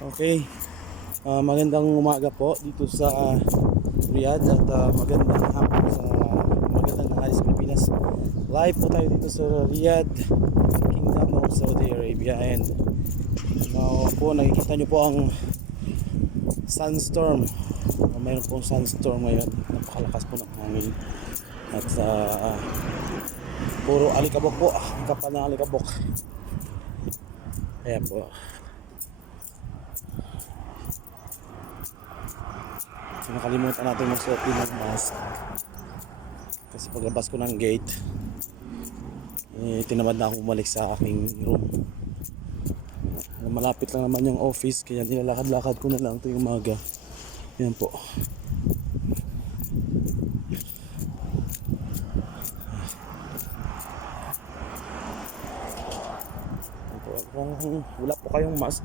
Okay, magandang umaga po dito sa Riyadh at magandang hapon sa magandang nangyari sa Pilipinas. Live po tayo dito sa Riyadh, Kingdom of Saudi Arabia, and now po nakikita nyo po ang sunstorm. Mayroon pong sunstorm ngayon, napakalakas po ng hangin at puro alikabok po, kapal ng alikabok. Kaya po nakalimutan natin magsuot din ng mask kasi paglabas ko ng gate tinamad na ako bumalik sa aking room. Malapit lang naman yung office kaya nilalakad-lakad ko na lang tuwing umaga. Yan po. Kung wala po kayong mask,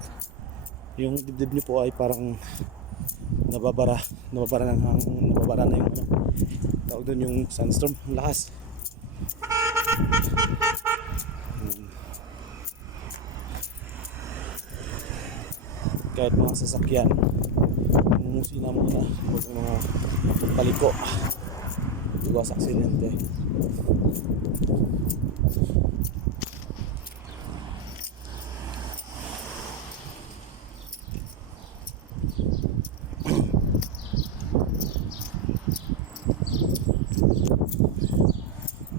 yung dibdib nyo po ay parang nababara na yung tawag doon, yung sunstorm, lakas. Kahit mga sasakyan umusi na muna huwag mga paliko, iwas aksidente.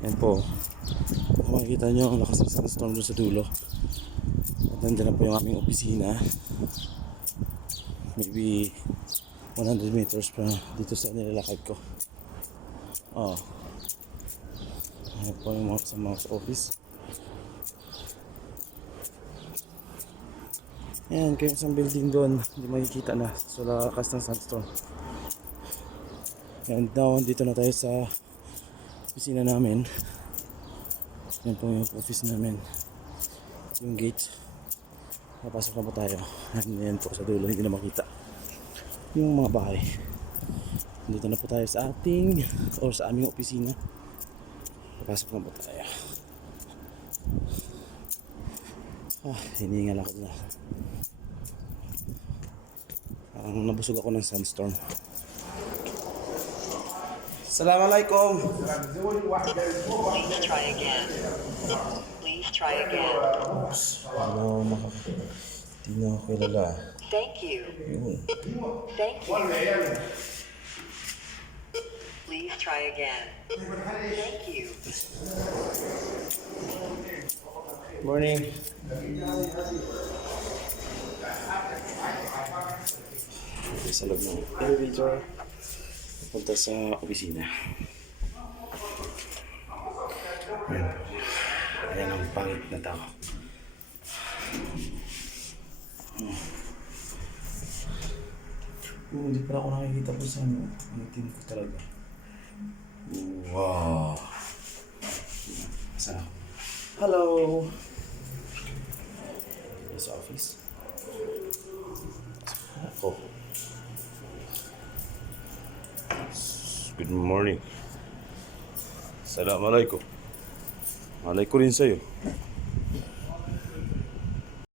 Yan po, kung makikita nyo ang lakas ng sunstorm doon sa dulo. At nandiyan na po yung aming opisina, maybe 100 meters pa dito sa nilalakad ko. Ayan po yung mga kasama sa office. Ayan, kayo isang building doon, hindi makikita na sa lakas ng sunstorm. And now, dito na tayo sa opisina namin. Yan po yung office namin, yung gate. Papasok na po tayo. Yan po sa dulo, hindi na makita yung mga bahay. Dito na po tayo sa ating or sa aming opisina. Papasok na po tayo. Hiningal ako na. Parang nabusog ako ng sunstorm. Assalamualaikum. Please try again. Please try again. Hello, hindi na ako kilala. Thank you. Yun. Thank you. Please try again. Thank you. Morning. Sa loob ng elevator punta sa opisina. Ayan ang pangit na tao. Hindi pa ako nakikita po sa ano. Ang team ko talaga. Wow. Saan ako? Hello. Sa office. Ako. Good morning. Assalamualaikum. Alaikum rin sa'yo.